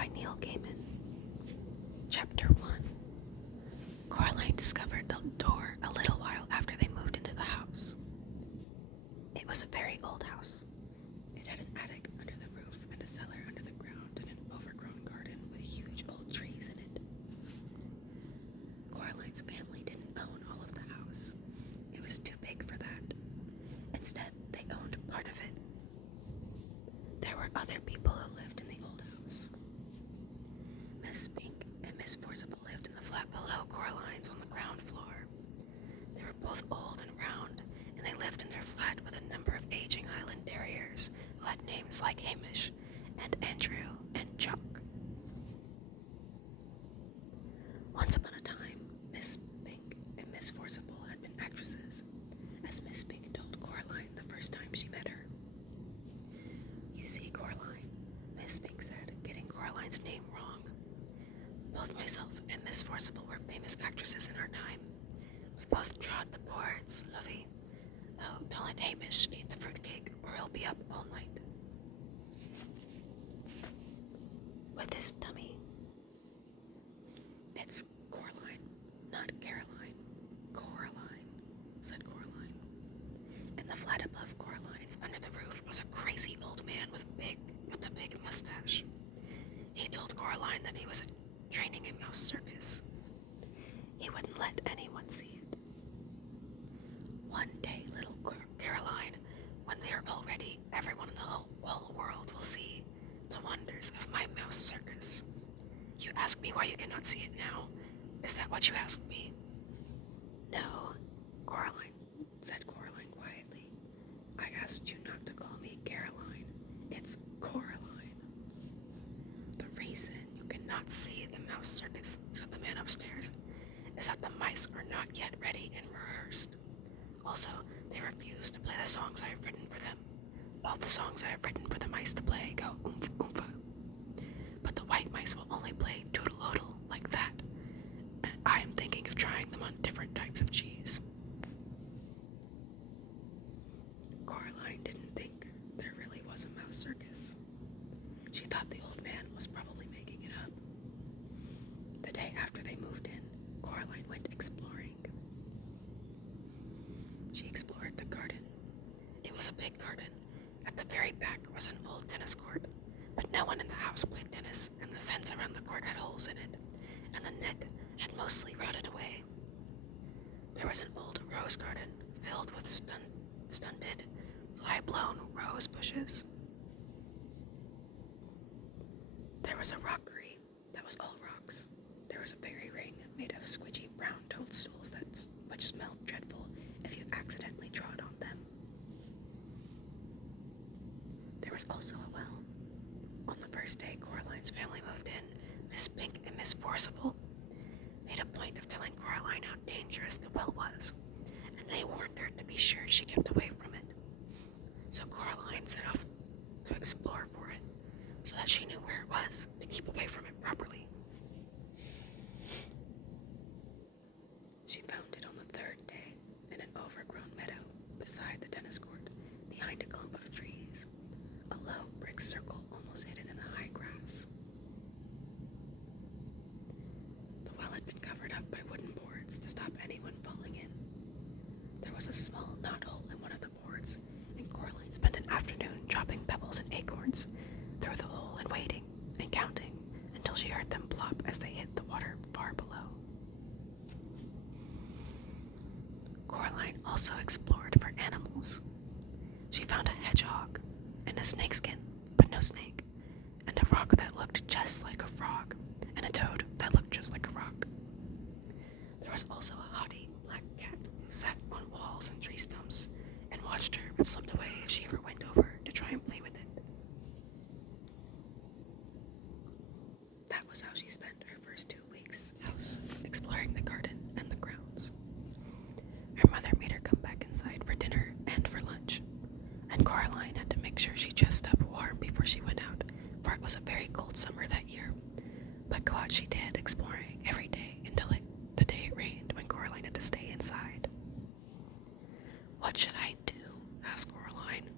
by Neil Gaiman. Chapter 1. Coraline discovered the door a little while after they moved into the house. It was a very old house. It had an attic under the roof and a cellar under the ground and an overgrown garden with huge old trees in it. Coraline's family didn't own all of the house. It was too big for that. Instead, they owned part of it. There were other people who lived in the old house. Miss Pink and Miss Forcible lived in the flat below Coraline's on the ground floor. They were both old and round, and they lived in their flat with a number of aging Highland Terriers who had names like Hamish and Andrew and Chuck. Once upon a time, Miss Pink and Miss Forcible had been actresses, as Miss Pink told Coraline the first time she met her. "You see, Coraline," Miss Pink said, getting Coraline's name wrong. "Both myself and Miss Forcible were famous actresses in our time. We both trod the boards, lovey. Oh, don't let Hamish eat the fruitcake, or he'll be up all night with his tummy." "It's Coraline, not Caroline. Coraline," said Coraline. In the flat above Coraline's, under the roof, was a crazy old man with a big mustache. He told Coraline that he was training a mouse circus. He wouldn't let anyone see it. "One day, little Caroline, when they are all ready, everyone in the whole world will see the wonders of my mouse circus. You ask me why you cannot see it now. Is that what you asked me?" "No, Coraline," said Coraline quietly. "I asked you not to call me Caroline. It's Coraline." "The reason you cannot see the mouse circus," said the man upstairs, "is that the mice are not yet ready and rehearsed. Also, they refuse to play the songs I have written for them. All the songs I have written for the mice to play go oomph oompa. But the white mice will only play toodle-oodle like that. And I am thinking of trying them on different types of cheese." Coraline didn't think there really was a mouse circus. She thought the old man was probably making it up. The day after they moved in, Coraline went exploring. She explored the garden. It was a big garden. At the very back was an old tennis court, but no one in the house played tennis, and the fence around the court had holes in it, and the net had mostly rotted away. There was an old rose garden filled with stunted, fly-blown rose bushes. There was a rockery that was all rocks. There was a fairy ring made of squidgy brown toadstools which smelled dreadful if you accidentally trod on them. There was also a well. On the first day Coraline's family moved in, Miss Pink and Miss Forcible made a point of telling Coraline how dangerous the well was, and they warned her to be sure she kept away from it. So Coraline set off to explore for it, so that she knew where it was to keep away from it properly. She found it on the third day in an overgrown meadow beside the tennis court, behind a clump of trees, a low brick circle almost hidden in the high grass. The well had been covered up by wooden boards to stop anyone falling in. There was a small knothole in one of the boards, and Coraline spent an afternoon dropping pebbles and acorns through the hole and waiting and counting until she heard them plop as they hit the water far below. Coraline also explored for animals. She found a hedgehog and a snakeskin, but no snake, and a rock that looked just like a frog, and a toad that looked just like a rock. There was also a haughty black cat who sat on walls and tree stumps and watched her but slipped away if she ever went over to try and play with it. That was how she spent her first 2 weeks house, exploring the garden and the grounds. Her mother made her come back inside for dinner and for lunch, and Coraline had to make sure she dressed up warm before she went out, for it was a very cold summer that year. But go out she did, exploring every day until the day it rained, when Coraline had to stay inside. "What should I do?" asked Coraline.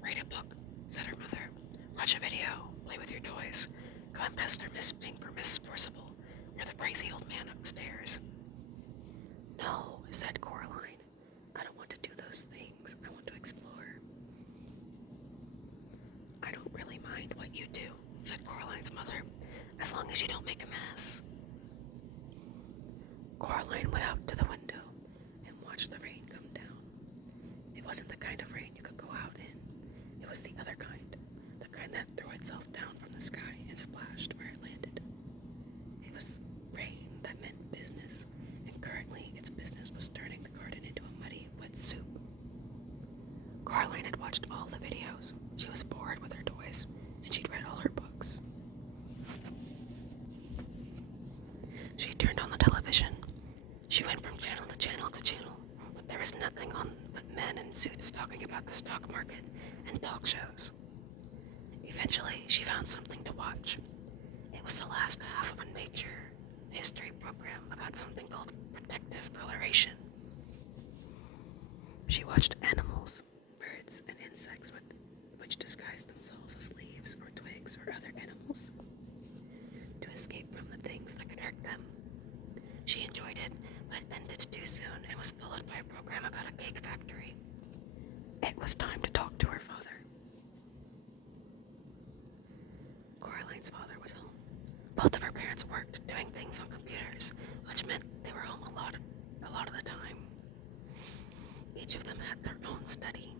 "Read a book," said her mother. "Watch a video, play with your toys, Go and pester Miss Pink or Miss Forcible or the crazy old man upstairs. No, said Coraline. I don't want to do those things. I want to explore. I don't really mind what you do, said Coraline's mother, as long as you don't make a mess. Coraline went out to the window and watched the rain come down. It wasn't the kind of rain you could go out in. It was the other kind, the kind that threw itself down from the sky and splashed where it landed. It was rain that meant business, and currently its business was turning the garden into a muddy, wet soup. Coraline had watched all the videos. She was bored with her toys, and she'd read all her books. She turned on the television. She went from channel to channel to channel, but there was nothing on but men in suits talking about the stock market and talk shows. Eventually, she found something to watch. It was the last half of a nature history program about something called protective coloration. She watched animals, birds, and insects which disguised themselves as leaves or twigs or other animals to escape from the things that could hurt them. She enjoyed it, but it ended too soon and was followed by a program about a cake factory. It was time to talk to her father. Coraline's father was home. Both of her parents worked doing things on computers, which meant they were home a lot of the time. Each of them had their own study.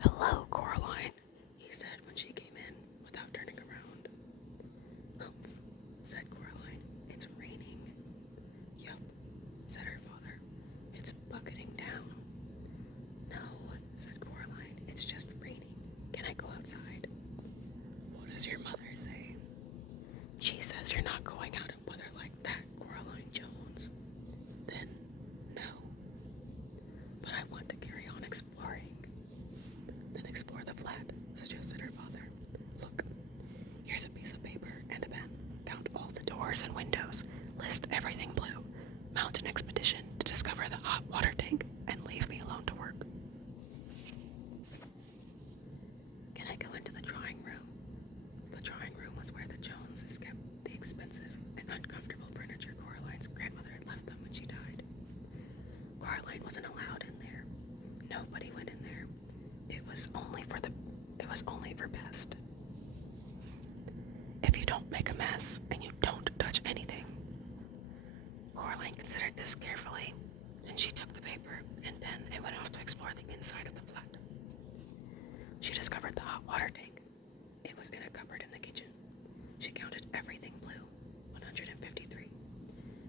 Hello, Coraline, he said when she came in without turning around. Humph, said Coraline. It's raining. Yup, said her father. It's bucketing down. No, said Coraline. It's just raining. Can I go outside? What does your mother say? She says you're not going out in weather like that, Coraline Jones. Then, no. But I want to carry on exploring. Then explore the flat, suggested her father. Look, here's a piece of paper and a pen. Count all the doors and windows. List everything blue. Mount an expedition to discover the hot water tank and leave me alone to work. Can I go into the drawing room? The drawing room was where the Joneses kept the expensive and uncomfortable furniture Coraline's grandmother had left them when she died. Coraline wasn't allowed in there. Nobody went in there. It was only for best. If you don't make a mess and you don't touch anything. Coraline considered this carefully. Then she took the paper and pen and went off to explore the inside of the flat. She discovered the hot water tank. It was in a cupboard in the kitchen. She counted everything blue, 153.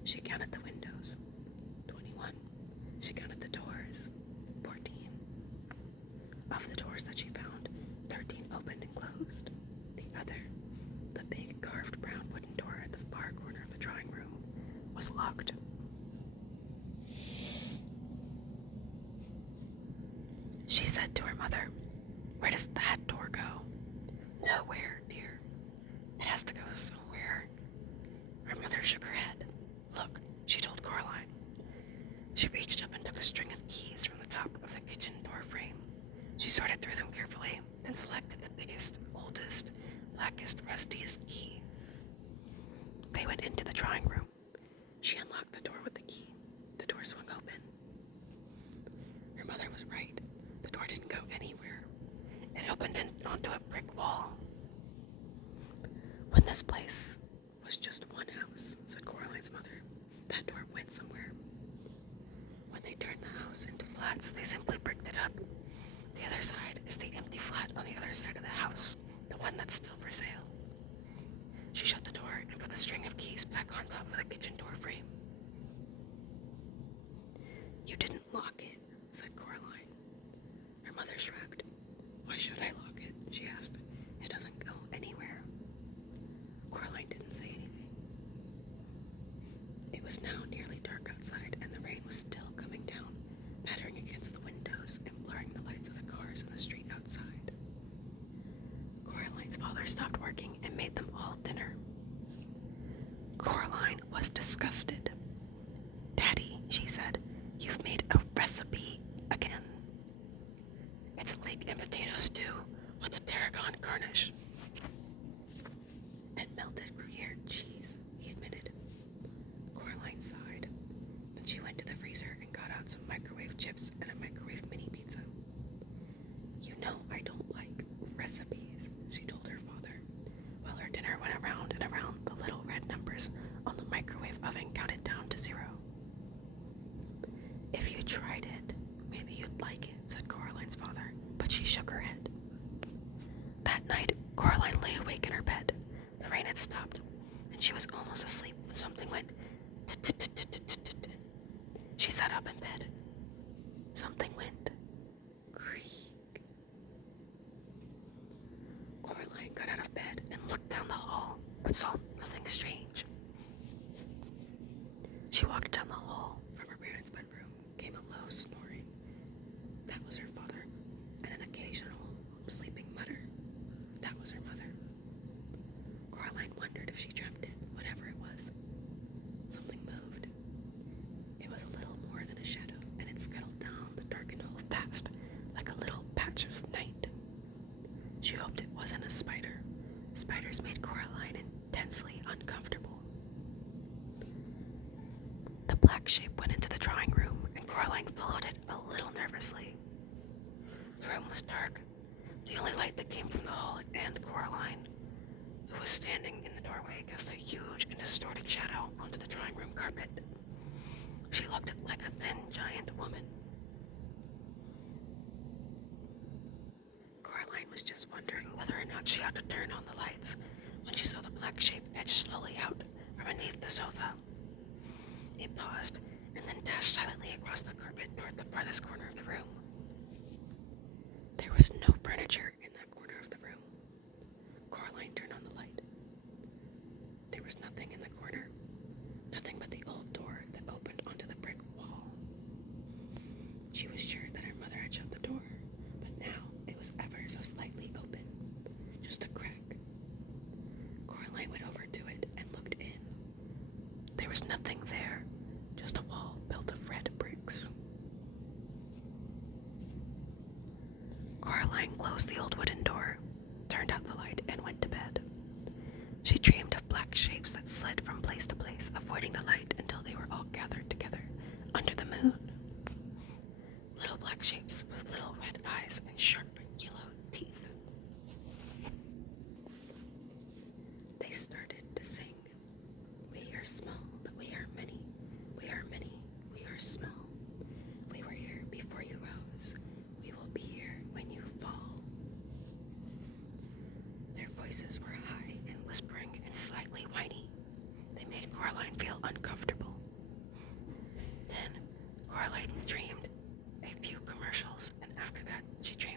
She counted the windows, 21. She counted the doors, 14. Of the doors that she found, 13 opened and closed. The big carved brown wooden door at the far corner of the drawing room, was locked. She said to her mother, "Where does that door go?" "Nowhere, dear. It has to go somewhere." Her mother shook her head. "Look," she told Coraline. She reached up and took a string of keys from the top of the kitchen door frame. She sorted through them carefully, then selected the biggest, oldest, blackest, rustiest key. They went into the drawing room. She unlocked the door with the key. The door swung open. Her mother was right. The door didn't go anywhere. It opened onto a brick wall. When this place was just one house, said Coraline's mother, that door went somewhere. When they turned the house into flats, they simply bricked it up. The other side is the empty flat on the other side of the house, the one that's still for sale. She shut the door and put the string of keys back on top of the kitchen door frame. "You didn't lock it," said Coraline. Her mother shrugged. "Why should I lock it?" she asked. "It doesn't go anywhere." Coraline didn't say anything. It was now nearly dark outside, and the rain was still coming down, pattering against the windows and blurring the lights of the cars in the street outside. Coraline's father stopped working and made them all dinner. Coraline was disgusted. "Daddy," she said, "you've made a recipe again. It's leek and potato stew with a tarragon garnish." and melted Gruyere cheese, he admitted. Coraline sighed. Then she went to the freezer and got out some microwave chips and a microwave mini pizza. You know I don't like recipes, she told her father, while her dinner went around and around the little red numbers on the microwave oven counted down to 0. If you tried it, maybe you'd like it, said Coraline's father, but she shook her head. That night, Coraline lay awake in her bed. The rain had stopped, and she was almost asleep when something went tut-tut-tut-tut-tut-tut. She sat up in bed. Something went creak. Coraline got out of bed and looked down the hall, but saw nothing strange. She walked down the hall. From her parents' bedroom came a low snoring. That was her father, and an occasional sleeping mutter. That was her mother. Coraline wondered if she dreamt it, whatever it was. Something moved. It was a little more than a shadow, and it scuttled down the darkened hall fast, like a little patch of night. She hoped it wasn't a spider. Spiders made Coraline intensely uncomfortable. The black shape went into the drawing room, and Coraline followed it a little nervously. The room was dark. The only light that came from the hall and Coraline, who was standing in the doorway, cast a huge and distorted shadow onto the drawing room carpet. She looked like a thin, giant woman. Coraline was just wondering whether or not she ought to turn on the lights when she saw the black shape edge slowly out from beneath the sofa. It paused and then dashed silently across the carpet toward the farthest corner of the room. There was no furniture in that corner of the room. Coraline turned on the light. There was nothing in the corner, nothing but the old door that opened onto the brick wall. She was sure that her mother had shut the door, but now it was ever so slightly open, just a crack. Coraline went over to it and looked in. There was nothing there, just a wall built of red bricks. Coraline closed the old wooden door, turned out the light, and went to bed. She dreamed of black shapes that slid from place to place, avoiding the light until they were all gathered together under the moon. Little black shapes with little red eyes and sharp yellow teeth. They started to sing. We are small, but we are many. We are many, we are small. We were here before you rose. We will be here when you fall. Their voices were high and whispering and slightly whiny. They made Coraline feel uncomfortable. Then Coraline dreamed a few commercials, and after that she dreamed